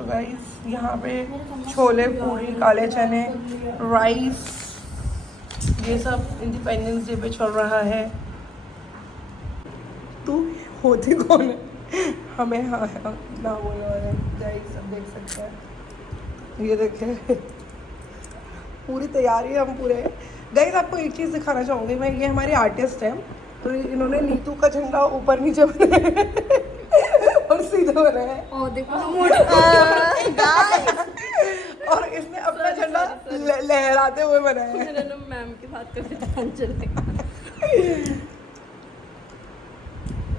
Guys यहाँ पे छोले पूरी काले चने राइस ये सब इंडिपेंडेंस डे पे चल रहा है। तू होती कौन है हमें हाँ ना बोलने वाले गाइस सब देख सकते हैं। ये देखे पूरी तैयारी है हम पूरे। गाइस आपको एक चीज़ दिखाना चाहूँगी मैं, ये हमारे आर्टिस्ट हैं तो इन्होंने नीतू का झंडा ऊपर नीचे बनाया और सीधा बनाया है। ओ देखो और इसने अपना झंडा लहराते हुए बनाया है। मैम की बात करके चलेगा।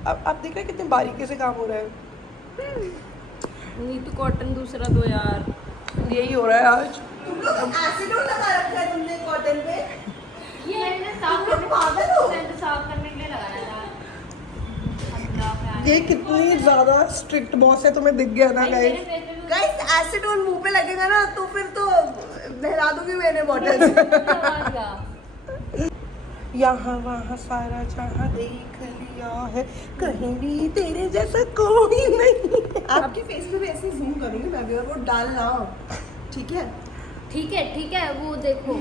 अब आप देख रहे हैं कितने बारीकी से काम हो रहा है। नीतू कॉटन दूसरा दो यार। यही हो रहा है आज। एसिडोन लगा रखा है तुमने कॉटन पे। ये मैंने साफ करने के लिए लगाया था। ये कितनी ज्यादा स्ट्रिक्ट बॉस है, तुम्हें दिख गया ना गाइस। गाइस एसिडोन मुंह पे लगेगा ना तो फिर तो नहला दूंगी मैंने बॉटल से। यहाँ वहाँ सारा जहाँ देख लिया है, कहीं भी तेरे जैसा कोई नहीं। आपके फेस पे ऐसे जूम करूंगी मैं भी और वो डालना ठीक है। ठीक है वो देखो।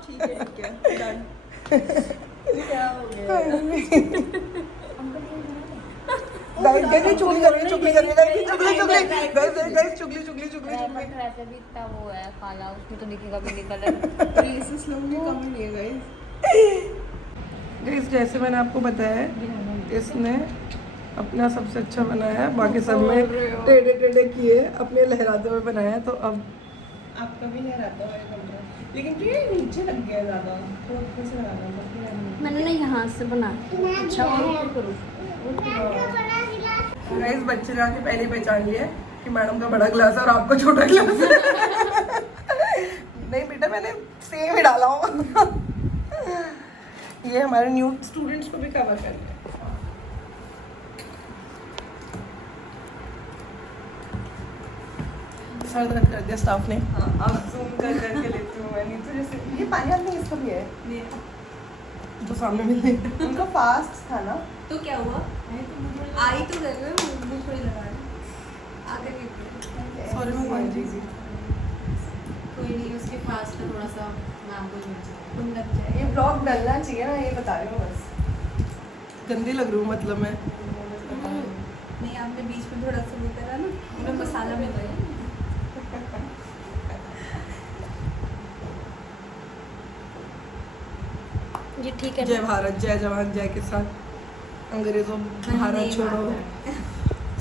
ठीक है डन। क्या हो गया गाइस गाइस चुगली कर रही है चुगली वैसे भी इतना वो है काला, उसमें तो दिखेगा भी नहीं कलर। रेसिस लोग की कमी नहीं है गाइस। गाइस जैसे मैंने आपको बताया है इसने अपना सबसे अच्छा बनाया है, बाकी सब में टेढ़े टेढ़े किए अपने लहराते हुए बनाया है। तो अब आपका भी लहराता है कमरा, लेकिन ये नीचे लग गया ज्यादा तो ऊपर से लगाना था। मैंने ना यहाँ से बना अच्छा और ऊपर करूँ। गाइस बच्चे ने आके पहले पहचान लिया कि मैडम का बड़ा ग्लास है और आपका छोटा ग्लास है। नहीं बेटा मैंने सेम ही डाला हूँ। ये हमारे न्यू स्टूडेंट्स को भी कवर कर लिया। सर दर्द कर दिया स्टाफ ने। हाँ अब जूम कर करके लेती हूँ मैं। नीतू जैसे ये पानी आपने इसका भी है जो सामने मिल रही उनका फास्ट था ना तो क्या हुआ? आई तो गए मुझे थोड़ी लगा आगे नहीं। सॉरी भगवान जी। कोई नहीं, उसके पास में थोड़ा सा नाम को लग जाए। ये ब्लॉग डलना चाहिए ना, ये बता रही हूँ बस। गंदी लग रही हूँ मतलब मैं। नहीं आपने बीच में थोड़ा सा वो करा ना, मैं मसाला में गई। ये ठीक है। जय भारत जय जवान जय किसान, अंग्रेजों भारत छोड़ो,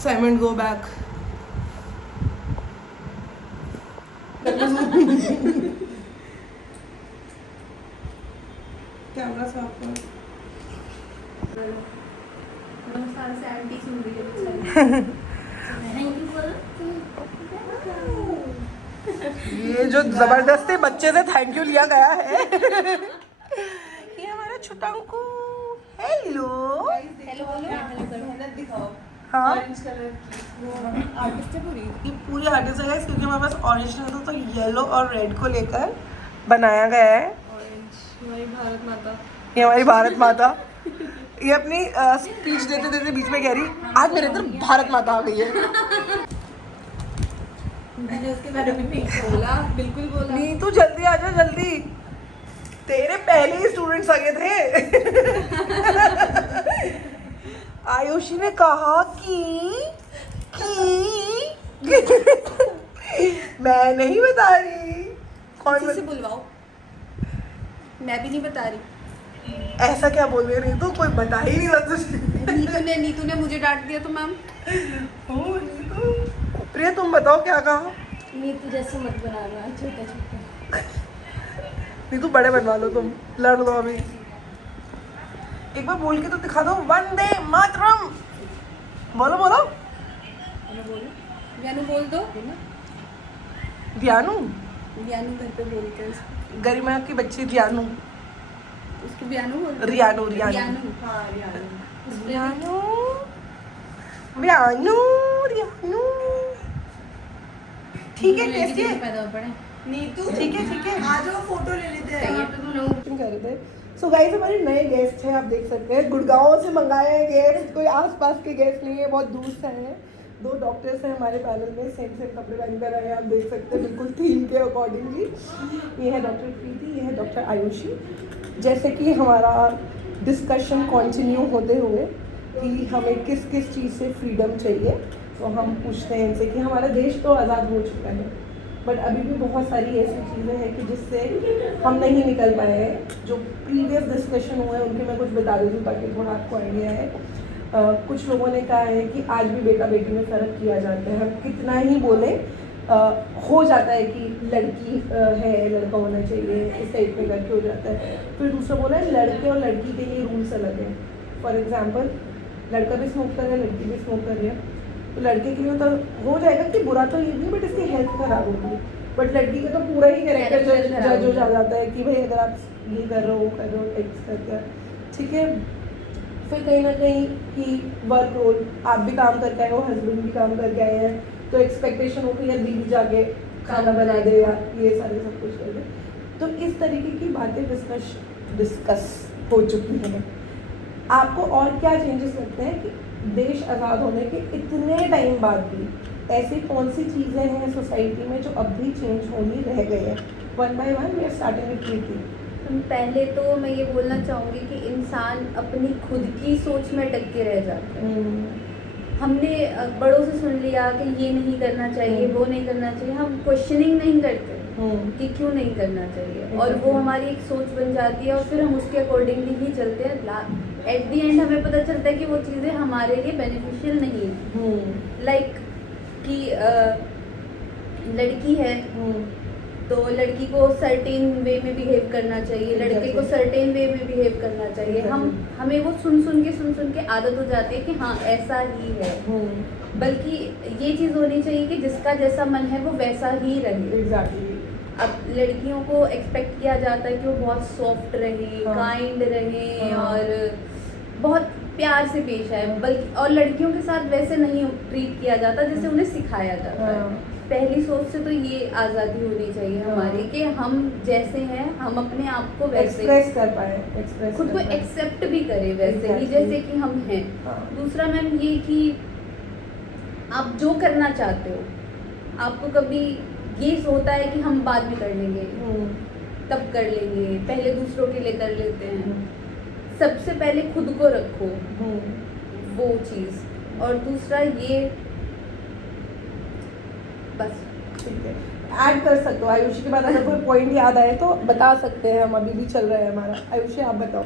साइमन गो बैक। कैमरा साफ करो। सारे से एंटी सुन रही है बेचारी। ये जो जबरदस्ती बच्चे से थैंक यू लिया गया है। ये हमारा छोटांकू। हेलो हेलो बोलो। दिखाओ हाँ ऑरेंज कलर की वो आर्टिस्ट है पूरी। ये पूरी आर्टिस्ट है guys, क्योंकि हमारे पास ऑरेंज नहीं था तो येलो और रेड को लेकर बनाया गया है। ऑरेंज हमारी भारत माता। ये हमारी भारत माता। ये अपनी स्पीच देते देते बीच में कह रही आज मेरे अंदर भारत माता आ गई है। मैंने उसके बारे में नहीं बोला, बिल्कुल बोला नहीं तू जल्दी आ जा जल्दी, तेरे पहले ही स्टूडेंट्स आ गए थे। आयुषी ने कहा कि मैं नहीं बता रही। कौन से बुलवाओ, मैं भी नहीं बता रही। ऐसा क्या बोल रही है? तो कोई बता ही नहीं रहा तुझे। नीतू ने मुझे डांट दिया तो मैम। ओ नीतू, प्रिया तुम बताओ क्या कहा? नीतू जैसे मत बनाना, छोटा छोटा। नीतू बड़े बनवा लो, तुम लड़ लो अभी। एक बार बोल के तो दिखा दो, वंदे मातरम बोलो बोलो। व्यानु बोल दो। व्यानु व्यानु घर पे बोलते गरिमा की बच्ची रियानु। उसको व्यानु बोलते। रियानु हाँ रियानु व्यानु रियानु। ठीक है कैसी है? पैदा पड़े नीतू ठीक है आ जाओ फोटो ले लेते हैं। कर रहे थे सो गाइस हमारे नए गेस्ट हैं, आप देख सकते हैं गुड़गांव से मंगाए हैं गेस्ट, कोई आसपास के गेस्ट नहीं है, बहुत दूर से आए हैं। 2 डॉक्टर्स हैं हमारे पैनल में, सेम कपड़े पहन कर आए हैं, आप देख सकते हैं बिल्कुल थीम के अकॉर्डिंगली। ये है डॉक्टर प्रीति, ये है डॉक्टर आयुषी। जैसे कि हमारा डिस्कशन कंटिन्यू होते हुए कि हमें किस किस चीज़ से फ्रीडम चाहिए, तो हम पूछते हैं इनसे कि हमारा देश तो आज़ाद हो चुका है, बट अभी भी बहुत सारी ऐसी चीज़ें हैं कि जिससे हम नहीं निकल पाए हैं। जो प्रीवियस डिस्कशन हुए हैं उनके मैं कुछ बता देती हूँ ताकि थोड़ा आपको आइडिया है। कुछ लोगों ने कहा है कि आज भी बेटा बेटी में फ़र्क किया जाता है, हम कितना ही बोले हो जाता है कि लड़की है लड़का होना चाहिए, इस टाइप में करके हो जाता है। फिर दूसरा बोला है लड़के और लड़की के लिए रूल्स अलग हैं। फॉर एग्जाम्पल लड़का भी स्मोक कर रहा है, लड़की भी स्मोक कर रही है, तो लड़के के लिए तो हो जाएगा कि बुरा तो ये भी, बट इसकी हेल्थ खराब होगी। बट लड़की का तो पूरा ही कैरेक्टर जज हो जाता है कि भाई अगर आप ये कर रहे हो वो कर रहे हो टेक्स करके, ठीक है। फिर कहीं ना कहीं कि वर्क रोल, आप भी काम करके आए हो, हस्बैंड भी काम करके आए हैं, तो एक्सपेक्टेशन हो कि यार बीवी जाके खाना बना दे या ये सारे सब कुछ कर दे। तो इस तरीके की बातें डिस्कस हो चुकी हैं। आपको और क्या चेंजेस लगते हैं कि देश आज़ाद होने के इतने टाइम बाद भी ऐसी कौन सी चीज़ें हैं सोसाइटी में जो अब भी चेंज होनी रह गए हैं? One by one we are starting with Preeti. पहले तो मैं ये बोलना चाहूँगी कि इंसान अपनी खुद की सोच में अटक के रह जाता है। हमने बड़ों से सुन लिया कि ये नहीं करना चाहिए, वो नहीं करना चाहिए, हम क्वेश्चनिंग नहीं करते कि क्यों नहीं करना चाहिए, और वो हमारी एक सोच बन जाती है और फिर हम उसके अकॉर्डिंगली ही चलते हैं। एट दी एंड हमें पता चलता है कि वो चीज़ें हमारे लिए बेनिफिशियल नहीं है। लाइक कि लड़की है तो लड़की को सर्टेन वे में बिहेव करना चाहिए, लड़के को सर्टेन वे में बिहेव करना चाहिए। हमें वो सुन के आदत हो जाती है कि हाँ ऐसा ही है। बल्कि ये चीज़ होनी चाहिए कि जिसका जैसा मन है वो वैसा ही रहे। एग्जैक्टली। अब लड़कियों को एक्सपेक्ट किया जाता है कि वो बहुत सॉफ्ट रहे, काइंड रहे और बहुत प्यार से पेश आए, बल्कि और लड़कियों के साथ वैसे नहीं ट्रीट किया जाता जैसे उन्हें सिखाया जाता है। पहली सोच से तो ये आज़ादी होनी चाहिए हमारी कि हम जैसे हैं हम अपने आप को वैसे एक्सप्रेस कर पाए, खुद को एक्सेप्ट भी करें वैसे ही जैसे कि हम हैं। दूसरा मैम ये कि आप जो करना चाहते हो, आपको कभी ये होता है कि हम बाद में कर लेंगे, तब कर लेंगे, पहले दूसरों के लिए कर लेते हैं। सबसे पहले खुद को रखो वो चीज़। और दूसरा ये बस ठीक है, ऐड कर सकते हो आयुषी के बाद अगर कोई पॉइंट याद आए तो बता सकते हैं, हम अभी भी चल रहा है हमारा। आयुषी आप बताओ।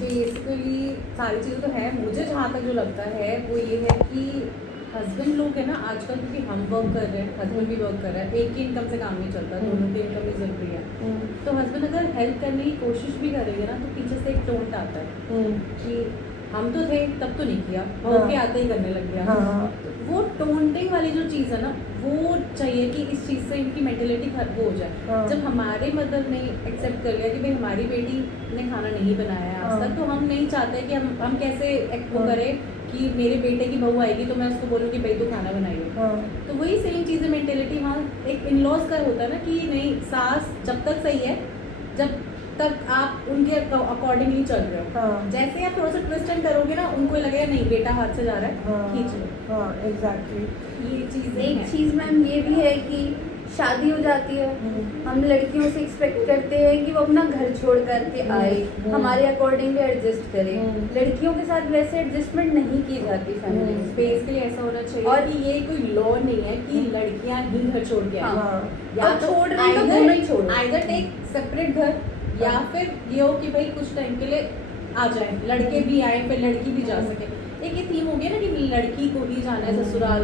बेसिकली सारी चीज़ें तो हैं, मुझे जहाँ तक जो लगता है वो ये है कि हस्बैंड लोग है ना आजकल, क्योंकि हम वर्क कर रहे हैं, हस्बैंड भी वर्क कर रहा है, एक ही इनकम से काम नहीं चलता, दोनों की इनकम भी जरूरी है। तो हस्बैंड अगर हेल्प करने की कोशिश भी करेंगे ना तो पीछे से एक टोंट आता है कि हम तो थे तब तो नहीं किया, बहू के आते ही करने लग गया। तो वो टोंटिंग वाली जो चीज़ है ना वो चाहिए कि इस चीज़ से इनकी मेंटेलिटी वो हो जाए। जब हमारे मदर ने एक्सेप्ट कर लिया कि भाई हमारी बेटी ने खाना नहीं बनाया है आज तक, तो हम नहीं चाहते कि हम कैसे एक्ट करें कि मेरे बेटे की बहू आएगी तो मैं उसको बोलूँ कि भाई तो खाना बनाइए। तो वही सेम चीज़ है, मेंटेलिटी वहाँ एक इन लॉज का होता है ना कि नहीं, सास जब तक सही है जब तक आप उनके अकॉर्डिंगली चल रहे हो। जैसे आप थोड़ा सा ट्विस्ट एंड करोगे ना उनको लगेगा नहीं बेटा हाथ से जा रहा है, खींच लो। एग्जैक्टली। ये चीज़ एक चीज़ मैम ये भी है कि शादी हो जाती है, हम लड़कियों से एक्सपेक्ट करते हैं कि वो अपना घर छोड़ करके आए, हमारे अकॉर्डिंगली एडजस्ट करें। लड़कियों के साथ वैसे एडजस्टमेंट नहीं की जाती फैमिली में। बेसिकली ऐसा होना चाहिए और कि ये कोई लॉ नहीं है कि लड़कियां ही घर छोड़ के आए। या तो छोड़ रही तो दोनों ही छोड़ो, आइदर टेक सेपरेट घर या फिर ये हो कि भाई कुछ टाइम के लिए आ जाए, लड़के भी आए फिर लड़की भी जा सके। एक ये थीम हो गया ना कि लड़की को ही जाना है ससुराल,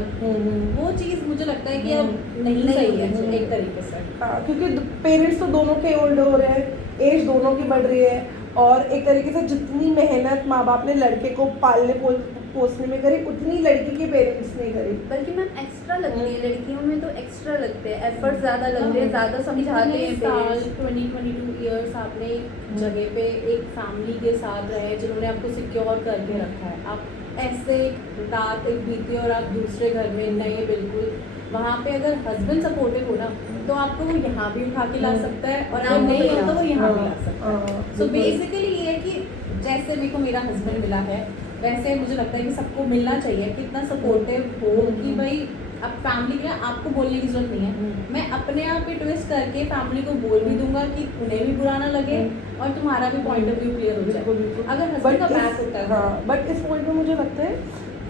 वो चीज़ मुझे लगता है कि अब नहीं सही है एक तरीके से। हाँ, क्योंकि पेरेंट्स तो दोनों के ओल्ड हो रहे हैं, एज दोनों की बढ़ रही है, और एक तरीके से जितनी मेहनत माँ बाप ने लड़के को पालने पोसने में करी उतनी लड़की के पेरेंट्स ने करी। बल्कि मैम एक्स्ट्रा लगती है, लड़कियों में तो एक्स्ट्रा लगते हैं, एफर्ट ज़्यादा लगते हैं, ज़्यादा समझाते हैं। 22 ईयर्स आपने एक जगह पे एक फैमिली के साथ रहे जिन्होंने आपको सिक्योर करके रखा है, आप ऐसे रात एक बीती और आप दूसरे घर में नए बिल्कुल वहाँ पे अगर हस्बैंड सपोर्टिव हो ना तो आपको वो यहाँ भी उठा के ला सकता है और अगर हाँ, नहीं हाँ, हो तो वो यहाँ भी ला हाँ, सकता है। हाँ, सो बिल्कुल। बेसिकली ये है कि जैसे मेरे को मेरा हस्बैंड मिला है वैसे मुझे लगता है कि सबको मिलना चाहिए कि इतना सपोर्टिव हो कि भाई अब फैमिली के आपको बोलने की जरूरत नहीं है, मैं अपने आप पे ट्विस्ट करके फैमिली को बोल भी दूंगा कि उन्हें भी बुरा ना लगे और तुम्हारा भी पॉइंट ऑफ व्यू क्लियर हो बिल्कुल, जाए बिल्कुल। अगर हस्बैंड का But बैक इस- होता है। हाँ, बट इस पॉइंट में मुझे लगता है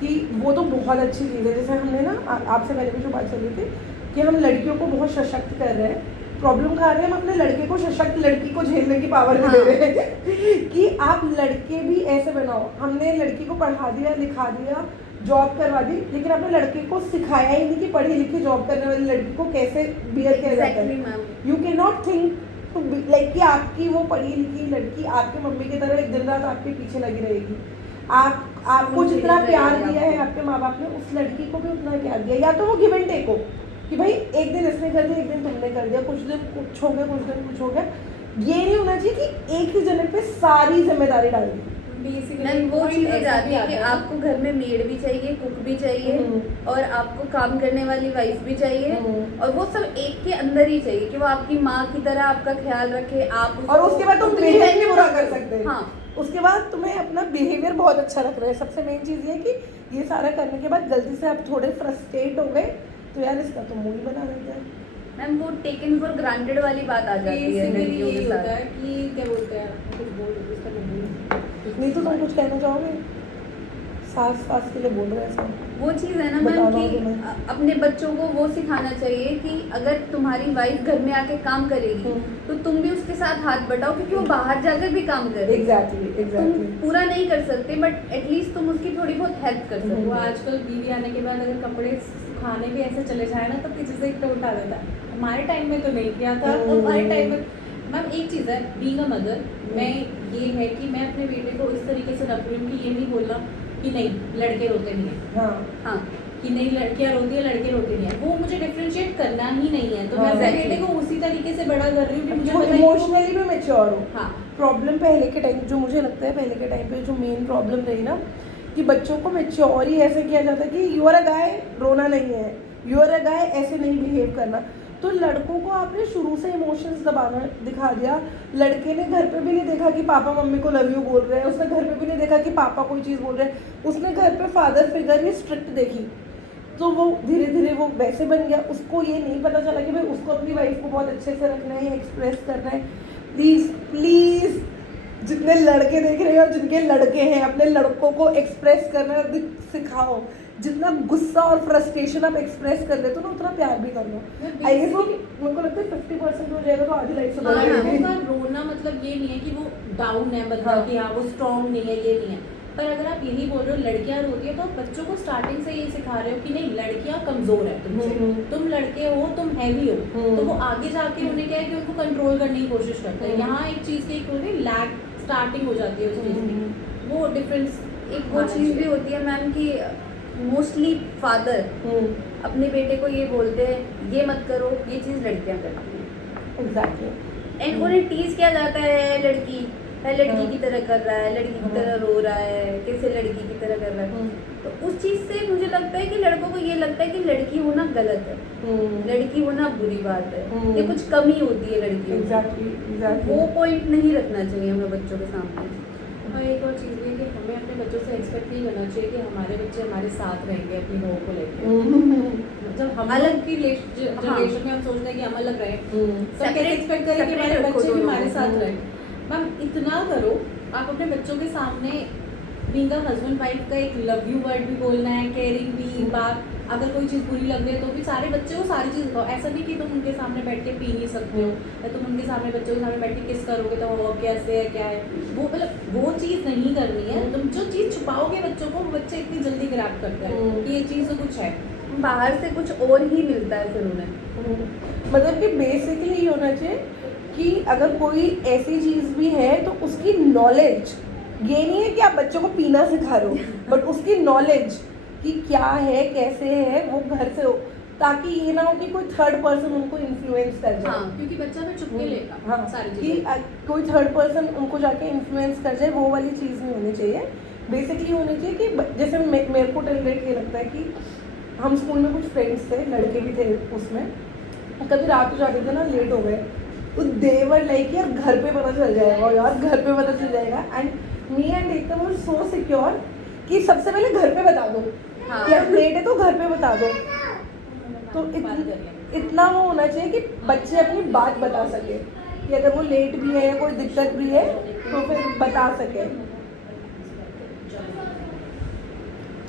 कि वो तो बहुत अच्छी चीज़ है। जैसे हमने ना आपसे पहले भी जो बात चल रही थी कि हम लड़कियों को बहुत सशक्त कर रहे हैं। प्रॉब्लम कहाँ आ रही है, हम अपने लड़के को सशक्त लड़की को झेलने की पावर नहीं दे रहे हैं कि आप लड़के भी ऐसे बनाओ। हमने लड़की को पढ़ा दिया, लिखा दिया, जॉब करवा दी, लेकिन अपने लड़के को सिखाया ही नहीं कि पढ़ी लिखी जॉब करने वाली लड़की को कैसे बिहेव किया जाता Exactly, है। ma'am. You can not think to like कि आपकी वो पढ़ी लिखी लड़की आपके मम्मी की तरह दिन रात आपके पीछे लगी रहेगी। आपको उनकी जितना नजर प्यार रहेगी दिया है आपको। आपके माँ बाप ने, उस लड़की को भी उतना ही प्यार दिया। या तो वो गिव एंड टेक हो कि भाई एक दिन इसने कर दिया, एक दिन तुमने कर दिया, कुछ दिन कुछ हो गया, कुछ दिन कुछ हो गया। ये नहीं होना चाहिए कि एक ही जने पे सारी जिम्मेदारी डाल दी। मैम वो चीज़ हो जाती है कि आपको घर में मेड भी चाहिए, कुक भी चाहिए और आपको काम करने वाली वाइफ भी चाहिए और वो सब एक के अंदर ही चाहिए कि वो आपकी माँ की तरह आपका ख्याल रखे। आप और उसके बाद तुम उतनी बिहेव time नहीं में बुरा ना कर करो। सकते। हाँ, उसके बाद तुम्हें अपना बिहेवियर बहुत अच्छा रख रहे हैं। सबसे मेन चीज़ ये है कि ये सारा करने के बाद गलती से आप थोड़े फ्रस्ट्रेट हो गए तो यार इसका तो मुंह ही बना देते हैं। मैम वो टेकन फॉर ग्रांटेड वाली बात आ जाती है बेसिकली लड़कियों यही के होता साथ। है कि क्या बोलते हैं कुछ बोल इसका मैं बोलूं। नहीं तो तुम कुछ कहना चाहोगे? सास सास के लिए बोल रहे हैं सब। वो चीज़ है ना बता मैम दो कि तुम्हें। अपने बच्चों को वो सिखाना चाहिए कि अगर तुम्हारी वाइफ घर में आके काम करेगी तो तुम भी उसके साथ हाथ बटाओ क्योंकि वो बाहर जाकर भी काम कर रही है। एग्जैक्टली तुम एग्जैक्टली। पूरा नहीं कर सकते बट एटलीस्ट तुम उसकी थोड़ी बहुत हेल्प कर सकते वो हो। आजकल बीवी आने के बाद अगर कपड़े सुखाने भी ऐसे चले जाए ना तो पीछे से एक तो उठा देता है। हमारे टाइम में तो नहीं किया था, हमारे टाइम में मैम एक चीज़ है बीइंग अ मदर, मैं ये है कि मैं अपने बेटे को इस तरीके से रख रही हूँ कि ये नहीं बोलना कि नहीं लड़के रोते नहीं है, हाँ हाँ कि नहीं लड़कियाँ रोती है लड़के रोते नहीं है, वो मुझे डिफ्रेंशिएट करना ही नहीं है। तो मैं हाँ, अपने exactly. बेटे को उसी तरीके से बड़ा कर रही हूँ कि मुझे जो पता है कि वो- इमोशनली भी मैच्योर हो। हाँ प्रॉब्लम पहले के टाइम जो मुझे लगता है पहले के टाइम पे जो मेन प्रॉब्लम रही ना कि बच्चों को मैच्योर ही ऐसे किया जाता है कि यू आर अ गाय, रोना नहीं है, यू आर अ गाय, ऐसे नहीं बिहेव करना। तो लड़कों को आपने शुरू से इमोशंस दबाना दिखा दिया। लड़के ने घर पे भी नहीं देखा कि पापा मम्मी को लव यू बोल रहे हैं, उसने घर पे भी नहीं देखा कि पापा कोई चीज़ बोल रहे हैं, उसने घर पे फादर फिगर ही स्ट्रिक्ट देखी। तो वो धीरे धीरे वो वैसे बन गया। उसको ये नहीं पता चला कि भाई उसको अपनी वाइफ को बहुत अच्छे से रखना है, एक्सप्रेस करना है। प्लीज़ प्लीज़ जितने लड़के देख रहे हो, जिनके लड़के हैं, अपने लड़कों को एक्सप्रेस करना सिखाओ। जितना गुस्सा और फ्रस्ट्रेशन आप एक्सप्रेस कर लेते हो ना उतना प्यार भी कर लो। आई गेस वो मेरे को लगता है 50% हो जाएगा तो आधी लाइफ सुधर हाँ, जाएगी। लोगों का रोना मतलब ये नहीं है कि वो डाउन है बंदा हाँ। कि हाँ वो स्ट्रांग नहीं है, ये नहीं है। पर अगर आप यही बोल रहे हो लड़कियां रोती है तो आप बच्चों को स्टार्टिंग से ये सिखा रहे हो कि नहीं लड़कियां कमजोर है तुमसे, तुम लड़के हो, तुम हैवी हो, तो वो आगे जाके उन्हें क्या है कि उनको कंट्रोल करने की कोशिश करते हैं। यहाँ एक चीज़ की एक लैग स्टार्टिंग हो जाती है उस चीज़ की, वो डिफरेंस एक वो चीज़ भी होती है मैम कि मोस्टली फादर अपने बेटे को ये बोलते हैं ये मत करो, ये चीज़ लड़कियां करती हैं एग्जैक्टली। एंड उन्हें टीज किया जाता है लड़की लड़की हाँ। की तरह कर रहा है, लड़की की हाँ। तरह रो रहा है, कैसे लड़की की तरह कर रहा है। तो उस चीज़ से मुझे लगता है कि लड़कों को ये लगता है कि लड़की होना गलत है, लड़की होना बुरी बात है, ये कुछ कमी होती है लड़कियों में। एग्जैक्टली वो एग्जैक्टली। पॉइंट नहीं रखना चाहिए हमें बच्चों के सामने। और एक और चीज़ भी है कि हमें अपने बच्चों से एक्सपेक्ट नहीं करना चाहिए कि हमारे बच्चे हमारे साथ रहेंगे अपनी बहू को लेकर। जब हम अलग- लोग की जनरेशन में हम सोचते हैं कि हम अलग रहे तो कैसे Separate- एक्सपेक्ट करें कि हमारे separate रखो बच्चे भी दोनों हमारे को। साथ रहें। मैम इतना करो, आप अपने बच्चों के सामने बीइंग अ हस्बैंड वाइफ का एक लव यू वर्ड भी बोलना है, केयरिंग भी बात, अगर कोई चीज़ बुरी लग रही है तो भी सारे बच्चे को सारी चीज़ बताओ। ऐसा नहीं कि तुम उनके सामने बैठ के पी नहीं सकते हो या तुम उनके सामने बच्चों के सामने बैठ के किस करोगे तो वो कैसे है क्या है, वो मतलब वो चीज़ नहीं करनी है। तुम जो चीज़ छुपाओगे बच्चों को, वो बच्चे इतनी जल्दी ग्रैब करते हैं कि ये चीज़ तो कुछ है। बाहर से कुछ और ही मिलता है फिर उन्हें। मतलब कि बेसिकली ये होना चाहिए कि अगर कोई ऐसी चीज़ भी है तो उसकी नॉलेज, ये नहीं है कि आप बच्चों को पीना सिखा रहे हो बट उसकी नॉलेज कि क्या है कैसे है वो घर से हो, ताकि ये ना हो कि कोई थर्ड पर्सन उनको इन्फ्लुएंस कर जाए। हाँ। क्योंकि बच्चा फिर चुप के लेगा हाँ, सारी कि चीज़ें। कोई थर्ड पर्सन उनको जाके इन्फ्लुएंस कर जाए, वो वाली चीज़ नहीं होनी चाहिए। बेसिकली होनी चाहिए कि जैसे मेरे को टेलरेट ये लगता है कि हम स्कूल में कुछ फ्रेंड्स थे, लड़के भी थे उसमें, कभी रात को जाते थे ना, लेट हो गए तो देवर लाइक यार घर पे पता चल जाएगा, यार घर पे पता चल जाएगा। And me and Ekta were so secure कि सबसे पहले घर पे बता दो कि अब लेट है तो घर पे बता दो। तो इतना वो होना चाहिए कि बच्चे अपनी बात बता सके कि अगर वो लेट भी है या कोई दिक्कत भी है तो फिर बता सके।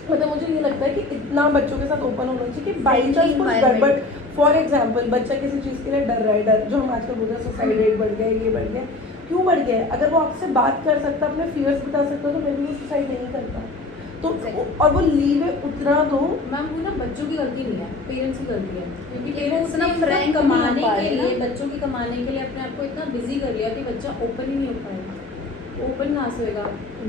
मतलब मुझे ये लगता है कि इतना बच्चों के साथ ओपन होना चाहिए कि बाई चांस कुछ गड़बड़, फॉर एग्जाम्पल बच्चा किसी चीज़ के लिए डर रहा है, डर जो हम आजकल बोलते हैं सुसाइड रेट बढ़ गया, ये बढ़ गया, क्यों बढ़ गया है? अगर वो आपसे बात कर सकता, अपने फियर्स बता सकता तो मेरे वो सुसाइड नहीं करता। तो और वो लीव उतना दो। मैम वो ना बच्चों की गलती नहीं है, पेरेंट्स की गलती है, क्योंकि वो पेरेंट्स उतना ने frank कमाने नहीं हो पा के रहे लिए, ना। बच्चों की कमाने के लिए अपने आप को इतना बिजी कर लिया कि बच्चा ओपन ही नहीं हो पाएगा। ओपन कहाँ से होगा?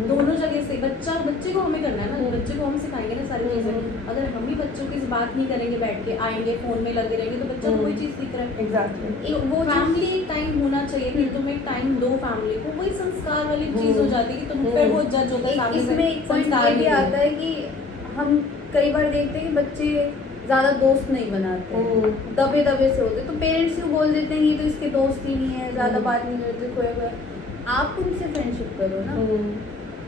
दोनों जगह से बच्चे को हमें करना है ना, बच्चे को हम सिखाएंगे ना सारी चीज़ें। अगर हम ही बच्चों की बात नहीं करेंगे, बैठ के आएंगे फोन में लगे रहेंगे, तो बच्चा कोई चीज़ सीख रहा है। एग्जैक्टली। वो फैमिली टाइम होना चाहिए कि तुम एक टाइम दो फैमिली को, वही संस्कार वाली चीज़ हो जाती है कि तुम फिर वो जज होता है सामने से, इसमें एक पॉइंट संस्कार ये भी नहीं है। आता है कि हम कई बार देखते हैं कि बच्चे ज़्यादा दोस्त नहीं बनाते, दबे दबे से होते, तो पेरेंट्स को बोल देते हैं ये तो इसके दोस्त ही नहीं है, ज़्यादा बात नहीं करते, खोया खोया। आप उनसे फ्रेंडशिप करो ना।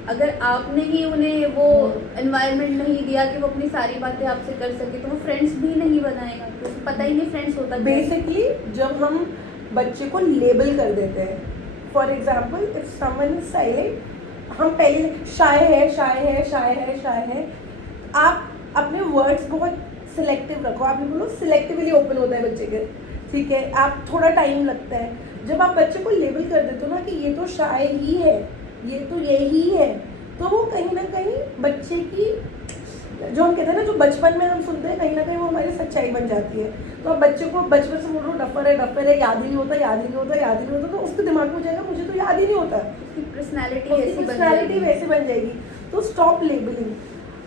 अगर आपने ही उन्हें वो एनवायरनमेंट नहीं दिया कि वो अपनी सारी बातें आपसे कर सके, तो वो फ्रेंड्स भी नहीं बनाएगा, क्योंकि पता ही नहीं फ्रेंड्स होता क्या है। बेसिकली जब हम बच्चे को लेबल कर देते हैं, for example if someone is silent, हम पहले शाय है, आप अपने वर्ड्स बहुत सिलेक्टिव रखो। आप बोलो सिलेक्टिवली ओपन होता है बच्चे के, ठीक है, आप थोड़ा टाइम लगता है। जब आप बच्चे को लेबल कर देते हो ना कि ये तो शाय ही है, ये तो यही है, तो वो कहीं ना कहीं बच्चे की, जो हम कहते हैं ना, जो बचपन में हम सुनते हैं, कहीं ना कहीं वो हमारी सच्चाई बन जाती है। तो आप बच्चे को बचपन से बोल रहे हो डफर है, याद ही नहीं होता, तो उसके दिमाग में जाएगा मुझे तो याद ही नहीं होता, उसकी पर्सनैलिटी वैसी बन जाएगी। तो स्टॉप लेबलिंग।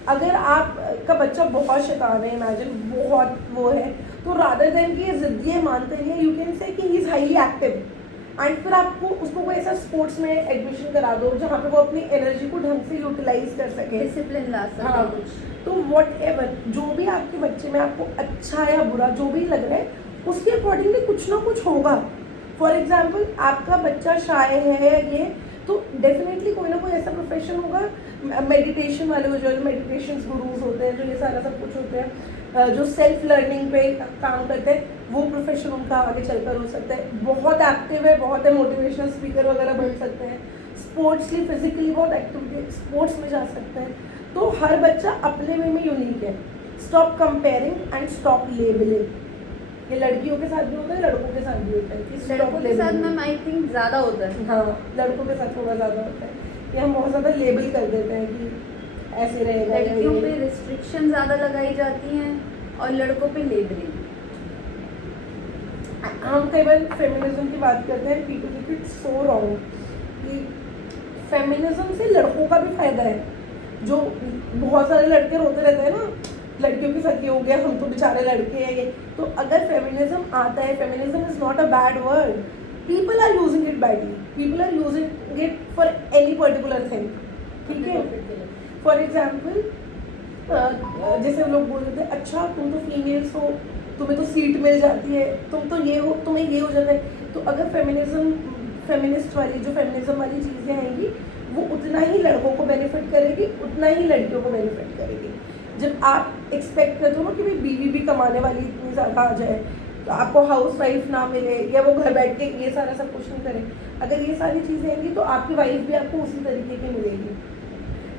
अगर आपका बच्चा बहुत शैतान है, इमेजिन बहुत वो है, तो रादर देन कि ये जिद्दी है, मानते नहीं है, यू कैन से कि he is highly active, and फिर आपको उसको कोई ऐसा स्पोर्ट्स में एडमिशन करा दो जहाँ पे वो अपनी एनर्जी को ढंग से यूटिलाइज कर सके, डिसिप्लिन ला सकते हाँ। कुछ। तो वॉट एवर जो भी आपके बच्चे में आपको अच्छा या बुरा जो भी लग रहा है, उसके अकॉर्डिंगली कुछ ना कुछ होगा। फॉर एग्जाम्पल आपका बच्चा शाय है ये, तो डेफिनेटली कोई ना कोई ऐसा प्रोफेशन होगा, मेडिटेशन वाले हो, जो मेडिटेशन गुरुज होते हैं, जो ये सारा सब कुछ होते हैं, जो सेल्फ लर्निंग पे काम करते हैं, वो प्रोफेशन उनका आगे चलकर हो सकता है। बहुत एक्टिव है, बहुत है, मोटिवेशनल स्पीकर वगैरह बन सकते हैं, स्पोर्ट्सली फिजिकली बहुत एक्टिव, स्पोर्ट्स में जा सकते हैं। तो हर बच्चा अपने वे में यूनिक है। Stop comparing and stop labelling. ये लड़कियों के साथ भी होता है, लड़कों के साथ भी होता है कि stop लड़कों के साथ labeling। मैम आई थिंक ज़्यादा होता है। हाँ, लड़कों के साथ थोड़ा ज़्यादा होता है कि हम बहुत ज़्यादा लेबल कर देते हैं कि ऐसे रहेगा। लड़कियों पे रिस्ट्रिक्शन ज़्यादा लगाई जाती हैं और लड़कों पे लेबलिंग। हम कई बार फेमिनिज्म की बात करते हैं, people take it so wrong कि फेमिनिज्म से लड़कों का भी फायदा है। जो बहुत सारे लड़के रोते रहते हैं ना, लड़कियों के साथ ये हो गया, हम तो बेचारे लड़के हैं ये। तो अगर फेमिनिज्म आता है, feminism is not a bad word, people are using it badly, people are using it for any particular thing, ठीक है। फॉर एग्जाम्पल जैसे लोग बोल देते हैं अच्छा तुम तो फीमेल्स हो, तुम्हें तो सीट मिल जाती है, तुम तो ये हो, तुम्हें ये हो जाता है। तो अगर फेमिनिस्ट वाली जो फेमिनिज्म वाली चीज़ें आएंगी, वो उतना ही लड़कों को बेनिफिट करेगी, उतना ही लड़कियों को बेनिफिट करेगी। जब आप एक्सपेक्ट करते हो ना कि भाई बीवी भी कमाने वाली इतनी ज़्यादा आ जाए, तो आपको हाउस वाइफ ना मिले या वो घर बैठ के ये सारा सब कुछ नहीं करे, अगर ये सारी चीज़ें आएंगी तो आपकी वाइफ भी आपको उसी तरीके की मिलेगी।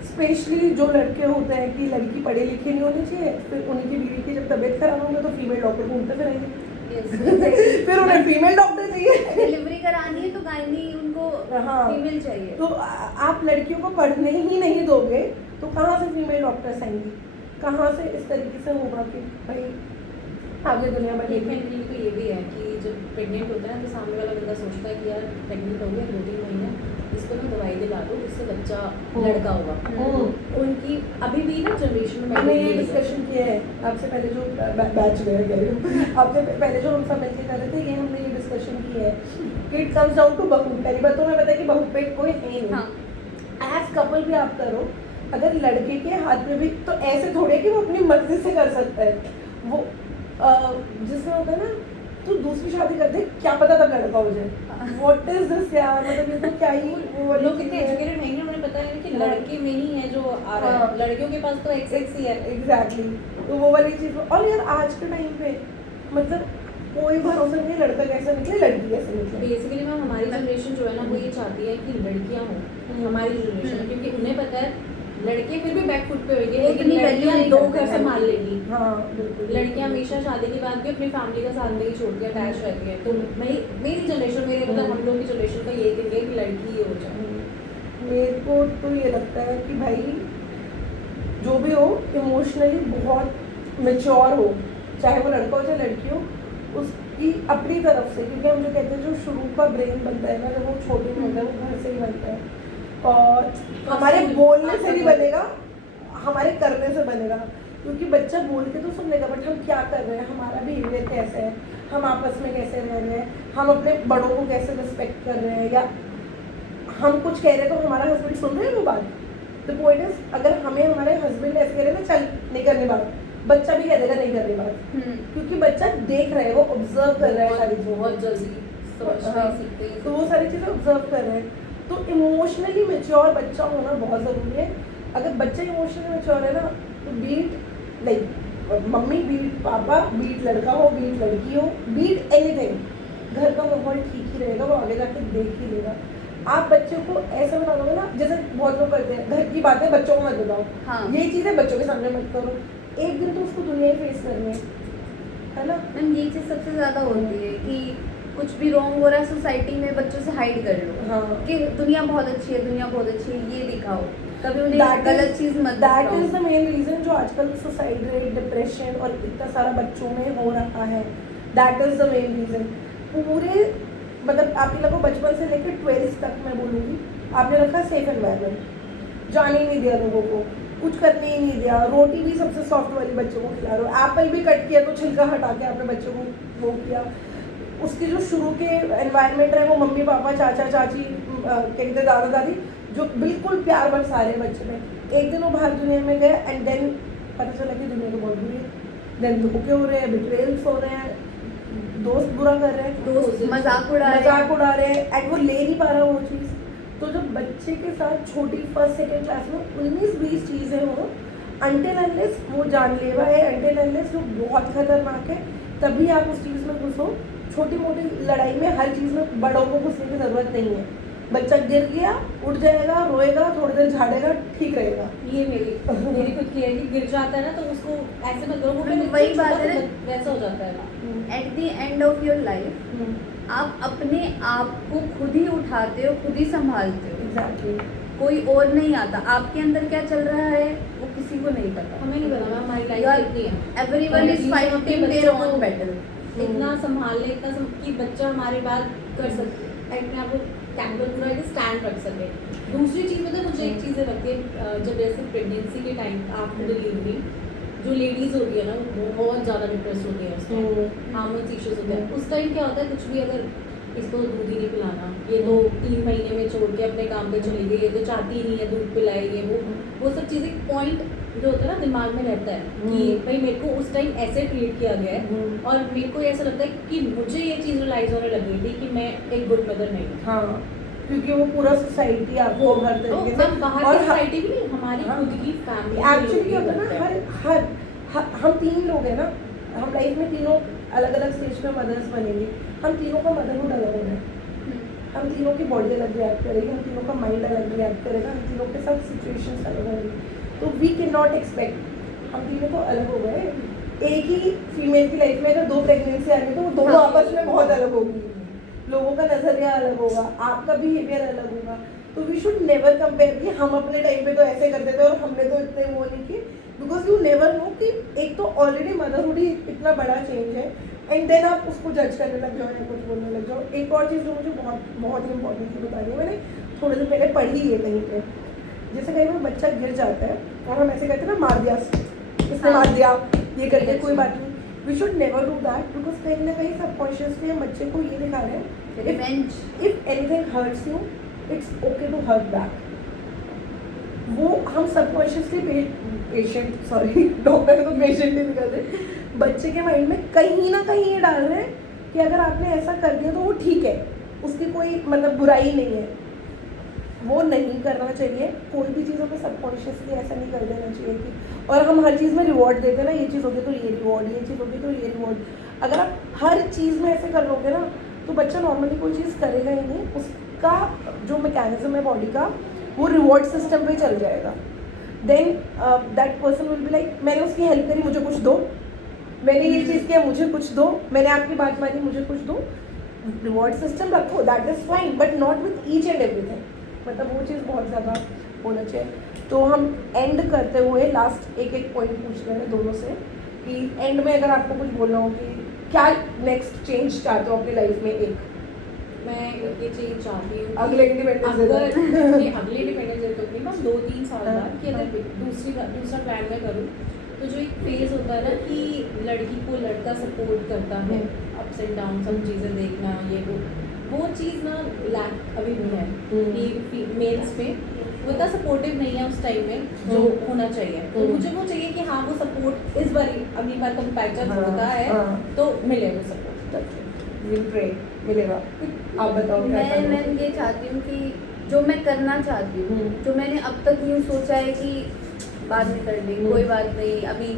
स्पेशली जो लड़के होते हैं कि लड़की पढ़े लिखे नहीं होनी चाहिए, फिर उनकी बीवी की जब तबीयत खराब होगी तो फीमेल डॉक्टर घूमते फिरेंगे। फिर उन्हें फीमेल डॉक्टर चाहिए, डिलीवरी करानी है तो गायनी उनको हाँ। फीमेल चाहिए। तो आप लड़कियों को पढ़ने ही नहीं दोगे तो कहाँ से फीमेल डॉक्टर्स आएंगी, कहाँ से इस तरीके से होगा कि भाई आगे दुनिया बढ़ेगी। तो ये भी है कि जब प्रेग्नेंट होता है तो सामने वाला बंदा सोचता है कि यार प्रेग्नेंट हो गया 2-3 महीने, इसको ना दवाई दिला दो, इससे बच्चा लड़का होगा। उनकी अभी भी ना जनरेशन में हमने ये डिस्कशन किया है आपसे पहले, जो बैच गए कह रही हूँ, आपसे पहले जो हम सब मिलकर कर रहे थे, ये हमने ये डिस्कशन किया है कि इट कम्स डाउन टू बहू। पहली बात तो हमें पता है कि बहू पे कोई है ही नहीं। एज कपल भी आप करो अगर लड़के के हाथ में भी तो ऐसे थोड़े कि वो अपनी मर्जी से कर सकता है वो जिसमें होता है ना तू दूसरी शादी कर दे क्या पता तब लड़का हो जाए व्हाट इज दिस यार मतलब ये तो क्या ही वो लोग कितने एजुकेटेड रहेंगे उन्हें पता है कि लड़के में ही है जो आ रहा हाँ। है, लड़कियों के पास तो एक्स ही है। एग्जैक्टली तो वो वाली चीज और यार आज के टाइम पे मतलब कोई भरोसा नहीं लड़का कैसे निकले लड़की कैसे निकले बेसिकली मैम हमारी जनरेशन जो है ना वो ये चाहती है कि लड़कियां हों हमारी जनरेशन, क्योंकि उन्हें पता है लड़के फिर भी बैक फुट पे होंगे वो लेकिन इतनी value लड़कियां नहीं दो करते घर हैं। संभाल लेगी। हाँ बिल्कुल लड़कियां हमेशा शादी के बाद भी अपनी फैमिली का साथ नहीं छोड़ती, अटैच रहती है। तो मेरी जनरेशन मेरे मतलब हम लोग की जनरेशन का ये थिंग है कि लड़की ही हो जाए। मेरे को तो ये लगता है कि भाई जो भी हो इमोशनली बहुत मेच्योर हो चाहे वो लड़का हो चाहे लड़की हो उसकी अपनी तरफ से क्योंकि हम जो कहते हैं जो शुरू का ब्रेन बनता है ना जब वो छोटे में होता है वो घर से ही बनता है और हमारे बोलने से नहीं बनेगा हमारे करने से बनेगा क्योंकि बच्चा बोल के तो सुन लेगा बट हम क्या कर रहे हैं हमारा बिहेवियर कैसे है हम आपस में कैसे रह रहे हैं हम अपने बड़ों को कैसे रिस्पेक्ट कर रहे हैं या हम कुछ कह रहे हैं तो हमारा हस्बैंड सुन रहे हैं वो बात द पॉइंट इज अगर हमें हमारे हस्बैंड ऐसे कह रहे हैं ना चल नहीं करनी बात बच्चा भी कह देगा नहीं करनी बात क्योंकि बच्चा देख रहा है वो ऑब्जर्व कर रहा है सारी चीजें बहुत जल्दी समझना हाँ, सीखते हैं। तो वो सारी चीज़ें ऑब्जर्व कर रहे हैं तो इमोशनली मेच्योर बच्चा होना बहुत ज़रूरी है अगर बच्चा इमोशनली मेच्योर है ना तो बीट लाइक मम्मी बीट पापा बीट लड़का हो बीट लड़की हो बीट एनीथिंग घर का माहौल ठीक ही रहेगा वो आगे जाके देख ही लेगा आप बच्चों को ऐसा बना दोगे ना जैसे बहुत लोग करते हैं घर की बातें बच्चों को मत बताओ हाँ। ये चीज़ें बच्चों के सामने मत करो एक दिन तो उसको दुनिया ही फेस करनी है ना मैम ये चीज़ सबसे ज़्यादा होती है कि कुछ भी रॉन्ग हो रहा है सोसाइटी में बच्चों से हाइड कर लो हाँ कि दुनिया बहुत अच्छी है दुनिया बहुत अच्छी है ये दिखाओ कभी That उन्हें is- गलत चीज़ मत दैट दिखाओ इज द मेन रीजन जो आजकल सुसाइड रेट डिप्रेशन और इतना सारा बच्चों में हो रहा है that is the main reason पूरे मतलब आप ये लोगों बचपन से लेकर 12th तक मैं बोलूँगी आपने रखा सेफ एनवायरनमेंट जाने ही नहीं दिया लोगों को कुछ करने ही नहीं दिया रोटी भी सबसे सॉफ्ट वाली बच्चों को खिला रहे हो एप्पल भी कट किया तो छिलका हटा के आपने बच्चों को वो किया उसकी जो शुरू के एनवायरनमेंट रहे वो मम्मी पापा चाचा चाची कहते दादा दादी जो बिल्कुल प्यार बरसा रहे हैं बच्चे में एक दिन वो बाहर दुनिया में गए एंड देन पता चला कि दुनिया तो बहुत बुरी है देन धोखे हो रहे हैं बिट्रेल्स हो रहे हैं दोस्त बुरा कर रहे हैं दोस्त मजाक उड़ा रहे हैं एंड वो ले नहीं पा रहा वो चीज़ तो जब बच्चे के साथ छोटी फर्स्ट सेकेंड क्लास में 19-20 चीज़ें हो अनटिल अनलेस वो जानलेवा है अनटिल अनलेस वो बहुत खतरनाक है तभी आप उस चीज़ में घुसो छोटी मोटी लड़ाई में हर चीज़ में बड़ों को घुसने की ज़रूरत नहीं है बच्चा गिर गया उठ जाएगा रोएगा थोड़ी देर झाड़ेगा ठीक रहेगा ये मेरी खुद की है कि गिर जाता है ना तो उसको ऐसे मत करो वो फिर वही बात है ना। वैसा हो जाता है। At the end of your life आप अपने आप को खुद ही उठाते हो खुद ही संभालते हो एग्जैक्टली कोई और नहीं आता आपके अंदर क्या चल रहा है वो किसी को नहीं पता हमें नहीं पता मैम हमारी You are- लाइफ कितनी है एवरीवन इज Please हम अपने फाइटिंग देयर बच्चों ओन को बैटल इतना संभाल ले कि बच्चा हमारी बात कर सके अपने आप को कैंपल पूरा एक स्टैंड रख सके। दूसरी चीज़ मतलब मुझे एक चीज़ लगती है जब जैसे प्रेगनेंसी के टाइम आफ्टर डिलीवरी जो लेडीज़ होती है ना वो बहुत ज़्यादा डिप्रेस होती है उस टाइम हार्मोन्स इश्यूज होते हैं उस टाइम क्या होता है कुछ भी अगर इसको दूध ही नहीं पिलाना ये तो 3 महीने में छोड़ के अपने काम पे चली गई ये तो चाहती ही नहीं है दूध पिलाए ये वो सब चीज़ें पॉइंट जो होता है ना दिमाग में रहता है कि भाई मेरे को उस टाइम ऐसे ट्रीट किया गया है और मेरे को ऐसा लगता है कि मुझे ये चीज़ रियलाइज होने लग गई थी कि मैं एक गुड मदर नहीं हूँ। हाँ क्योंकि वो पूरा सोसाइटी आपको हर तरीके से बाहर और की सोसाइटी भी नहीं हमारी हाँ। खुद की फैमिली एक्चुअली क्या होता है ना हर हम 3 लोग हैं ना हम लाइफ में तीनों अलग अलग स्टेज पे मदर्स बनेंगे हम तीनों का मदरहुड अलग होना है हम तीनों की बॉडी अलग रिएक्ट करेगी हम तीनों का माइंड अलग रिएक्ट करेगा हम तीनों के साथ सिचुएशंस अलग होंगी तो वी कैन नॉट एक्सपेक्ट हम तीनों तो अलग हो गए एक ही फीमेल की लाइफ में अगर 2 प्रेगनेंसी आ गई तो वो दोनों हाँ। आपस में बहुत अलग होगी लोगों का नजरिया अलग होगा आपका बिहेवियर अलग होगा तो वी शुड नेवर कंपेयर कि हम अपने टाइम पे तो ऐसे करते थे और हमने तो इतने वो नहीं किए बिकॉज यू नेवर नो कि एक तो ऑलरेडी मदरहुड ही इतना बड़ा चेंज है एंड देन आप उसको जज करने लग जाओ या कुछ बोलने लग जाओ। एक और चीज़ जो मुझे बहुत बहुत ही इंपॉर्टेंट चीज़ बतानी है मैंने थोड़े दिन पहले पढ़ी है कहीं पे जैसे कहीं पर बच्चा गिर जाता है और हम ऐसे कहते हैं ना मार दिया इसने मार दिया ये करके कोई बात नहीं we should never do that because कहीं ना कहीं सबकॉन्शियसली हम बच्चे को ये दिखा रहे हैं revenge if anything hurts you it's okay to hurt back वो हम सबकॉन्शियसली पेशेंट सॉरी डॉक्टर तो पेशेंट नहीं निकलते, बच्चे के माइंड में कहीं ना कहीं ये डाल रहे हैं कि अगर आपने ऐसा कर दिया तो वो ठीक है, उसकी कोई मतलब बुराई नहीं है। वो नहीं करना चाहिए, कोई भी चीज़ हमें सबकॉन्शियसली ऐसा नहीं कर देना चाहिए कि, और हम हर चीज़ में रिवॉर्ड देते हैं ना, ये चीज़ होगी तो ये रिवॉर्ड, ये चीज़ होगी तो ये रिवॉर्ड। अगर आप हर चीज़ में ऐसे कर लोगे ना तो बच्चा नॉर्मली कोई चीज़ करेगा ही नहीं, उसका जो मैकेनिज्म है बॉडी का वो रिवॉर्ड सिस्टम पे चल जाएगा। Then that person will be like मैंने उसकी हेल्प करी मुझे कुछ दो, मैंने ये चीज़ किया मुझे कुछ दो, मैंने आपकी बात मानी मुझे कुछ दो। रिवॉर्ड सिस्टम रखो, that is fine, but not with each and everything. मतलब वो चीज़ बहुत ज़्यादा होना चाहिए। तो हम एंड करते हुए लास्ट एक पॉइंट पूछ रहे हैं दोनों से कि एंड में अगर आपको कुछ बोलना हो कि क्या नेक्स्ट चेंज चाहते हो अपनी लाइफ में। एक मैं ये चीज चाहती हूँ अगले इंडिपेंडेंस अगले इंडिपेंडेंस डे तो नहीं, बस 2-3 साल बाद कि अगर दूसरा प्लान मैं करूँ तो जो एक फेज होता है ना कि लड़की को लड़का सपोर्ट करता है, अप्स एंड डाउन सब चीज़ें देखना, ये वो चीज़ ना लैक अभी भी है कि मेल्स में वो इतना सपोर्टिव नहीं है उस टाइम में जो होना चाहिए। तो मुझे वो चाहिए कि हाँ वो सपोर्ट इस बार अगली बार कंपैरिजन होता है तो मिले वो सपोर्ट, मिलेगा। आप बताओ क्या करना मैं ये चाहती हूँ कि जो मैं करना चाहती हूँ, जो मैंने अब तक यूँ सोचा है कि बाद में कर लेंगे, कोई बात नहीं, अभी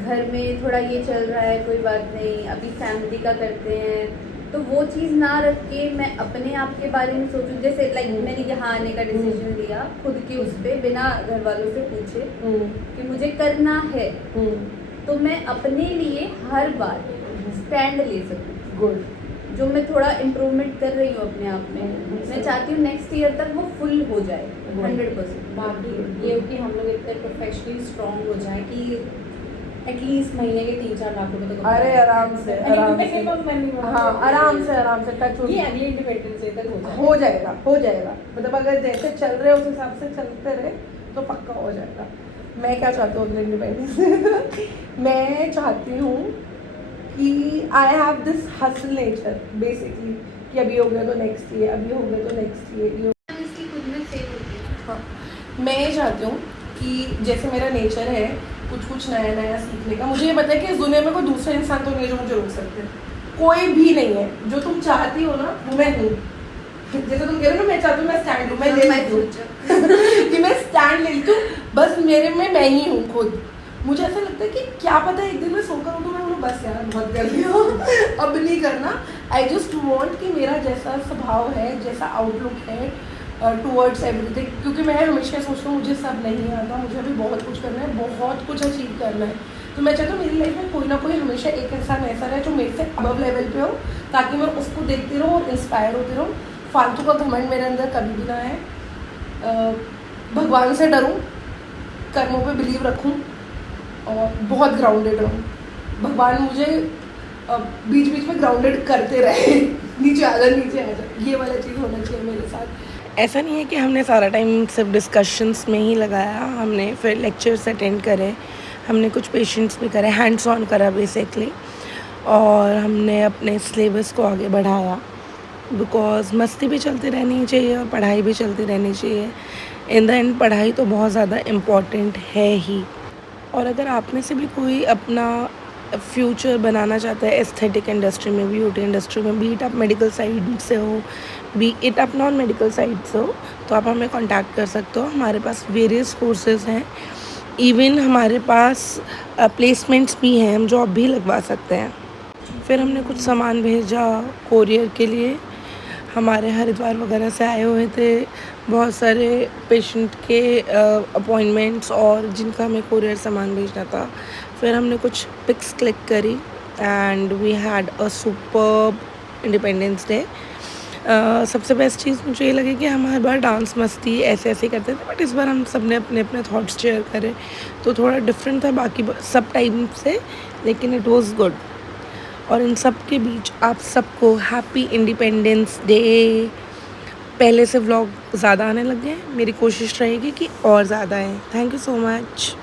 घर में थोड़ा ये चल रहा है, कोई बात नहीं, अभी फैमिली का करते हैं, तो वो चीज़ ना रख के मैं अपने आप के बारे में सोचूं। जैसे लाइक मैंने यहाँ आने का डिसीजन लिया खुद के उस पर, बिना घर वालों से पूछे कि मुझे करना है, तो मैं अपने लिए हर बार स्टैंड ले सकूं। गुड। जो मैं थोड़ा इम्प्रूवमेंट कर रही हूँ अपने आप में, मैं चाहती हूँ नेक्स्ट ईयर तक वो फुल हो जाए 100%। बाकी ये कि हम लोग इतने प्रोफेशनली स्ट्रांग हो जाए कि एटलीस्ट महीने के 3-4 लाख रुपए तो अरे आराम से हाँ आराम से टच ये अगले इंडिपेंडेंस डे तक हो जाएगा। मतलब अगर जैसे चल रहे उस हिसाब से चलते रहे तो पक्का हो जाएगा। मैं क्या चाहती हूँ अगले इंडिपेंडेंस मैं चाहती हूँ कि I have this hustle nature basically कि अभी हो गया तो नेक्स्ट ईयर, अभी हो गया तो नेक्स्ट ईयर। इसकी खुद में सेव होती है। हाँ, मैं ये चाहती हूँ कि जैसे मेरा नेचर है कुछ नया सीखने का, मुझे ये पता है कि इस दुनिया में कोई दूसरा इंसान तो नहीं है जो मुझे रोक सकते, कोई भी नहीं है। जो तुम चाहती हो ना वो मैं हूँ। जैसे तुम कह रहे हो ना मैं चाहती हूँ मैं स्टैंड लूँ, मैं ले लेती हूँ कि मैं स्टैंड ले लेती हूँ, बस मेरे में मैं ही हूँ खुद। मुझे ऐसा लगता है कि क्या पता एक दिन मैं सोकर उठूँ मैं बोलूँ बस यार बहुत कर लिया अब नहीं करना। आई जस्ट वॉन्ट कि मेरा जैसा स्वभाव है, जैसा आउटलुक है टूवर्ड्स एवरीथिंग, क्योंकि मैं हमेशा सोचती हूँ मुझे सब नहीं आता, मुझे अभी बहुत कुछ करना है, बहुत कुछ अचीव करना है। तो मैं चाहती हूँ मेरी लाइफ में कोई ना कोई हमेशा एक इंसान ऐसा रहे जो मेरे से अबव लेवल पे हो, ताकि मैं उसको देखती रहूँ और इंस्पायर होती रहूँ। फालतू का घमंड मेरे अंदर कभी भी ना आए। भगवान से डरूँ, कर्मों पे बिलीव रखूँ और बहुत ग्राउंडेड रहूँ। भगवान मुझे बीच बीच में ग्राउंडेड करते रहे नीचे आ जा, ये वाला चीज़ होना चाहिए मेरे साथ। ऐसा नहीं है कि हमने सारा टाइम सिर्फ डिस्कशंस में ही लगाया, हमने फिर लेक्चर्स अटेंड करे, हमने कुछ पेशेंट्स भी करे, हैंड्स ऑन करा बेसिकली, और हमने अपने सिलेबस को आगे बढ़ाया। बिकॉज मस्ती भी चलती रहनी चाहिए और पढ़ाई भी चलती रहनी चाहिए। इन द एंड पढ़ाई तो बहुत ज़्यादा इम्पॉर्टेंट है ही। और अगर आप में से भी कोई अपना फ्यूचर बनाना चाहता है एस्थेटिक इंडस्ट्री में, ब्यूटी इंडस्ट्री में, बी इट आप मेडिकल साइड से हो, बी इट आप नॉन मेडिकल साइड से हो, तो आप हमें कांटेक्ट कर सकते हो। हमारे पास वेरियस कोर्सेज हैं, इवन हमारे पास प्लेसमेंट्स भी हैं, हम जॉब भी लगवा सकते हैं। फिर हमने कुछ सामान भेजा कोरियर के लिए, हमारे हरिद्वार वगैरह से आए हुए थे बहुत सारे पेशेंट के अपॉइंटमेंट्स और जिनका हमें कोरियर सामान भेजना था। फिर हमने कुछ पिक्स क्लिक करी and we had a superb Independence Day. सबसे बेस्ट चीज़ मुझे ये लगी कि हम हर बार डांस मस्ती ऐसे करते थे, बट इस बार हम सब ने अपने अपने थॉट्स शेयर करे तो थोड़ा डिफरेंट था बाकी सब टाइम से, लेकिन इट वाज गुड। और इन सब के बीच आप सबको हैप्पी इंडिपेंडेंस डे। पहले से व्लॉग ज़्यादा आने लग गए हैं, मेरी कोशिश रहेगी कि और ज़्यादा आए। Thank you so much.